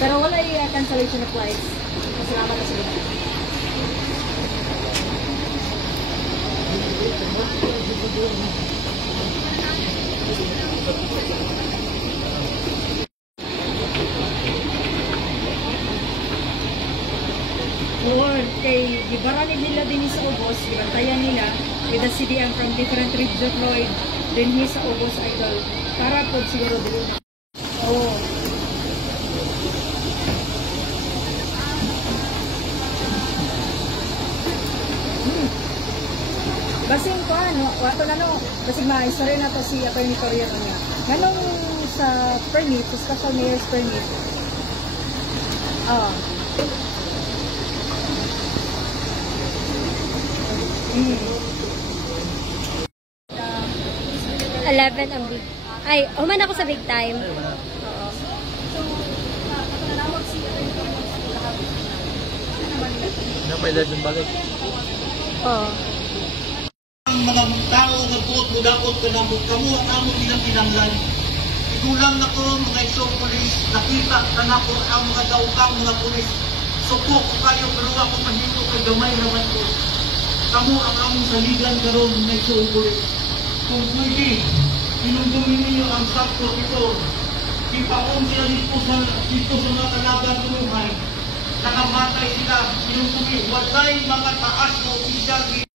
Pero wala yung cancellation of flights. Salamat na sila. Lord, kay gibaranig nila din sa Ubos, gibantayan nila with the CDM from different region Lloyd, din sa Ubos idol. Para po siguro dito. Oh. Basing ko ano, wato na no, basing ma-istorya na to si Atty. Toriano niya. Ganong sa permit, sa special mayor's permit. Oh. 11 ang big. Ay, human ako sa big time. Oo. Napay 11 balot. Oo. Ang mga tao nagbuot mo dapat ka na kamo at amo nilang kinanglan. Igulang na ko mga isong polis, nakita ka na ko ang mga daukang mga polis. Suko ko kayo pero ako mahito kay gamay naman ko. Kamu ang among saligan karon mga isong polis. Kung pwede, inundumin ninyo ang sakto ito. Ipaon sila dito sa mga kalaban tuluhay. Nakamatay sila, inundumin. Walay mga taas na opisyal